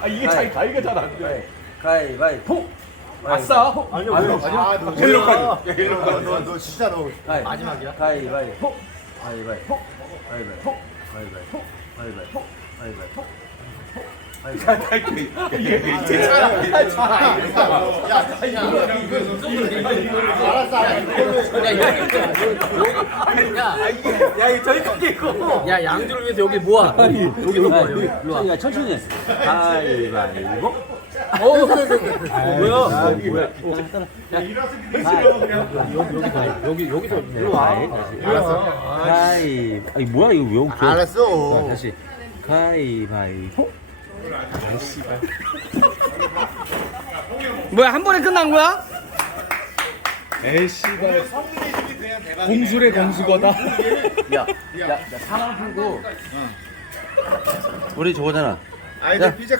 아 이게 잘 가위가 잘 안 돼. 가위바위보. 아싸. 아니요. 헬로까지. 너 진짜 너 마지막이야? 가위바위보. 가위바위보. 가위바위보. 가위바위보. 가위바위보. 가위바위보. 야, 저기까지 있고. 야, 양주를 위해서 여기 모아. 여기 모아, 여기. 일로 와. 야, 천천히 해. 가위바위보. 뭐야? 여기서 일로 와. 아니 뭐야 이거 왜 웃겨? 알았어. 다시. 가위바위보. 뭐야, 한 번에 끝난 거야? 에이씨발. 공술의 공수거다. 야, 상황 풀고. 우리 저거잖아. 아이들 피자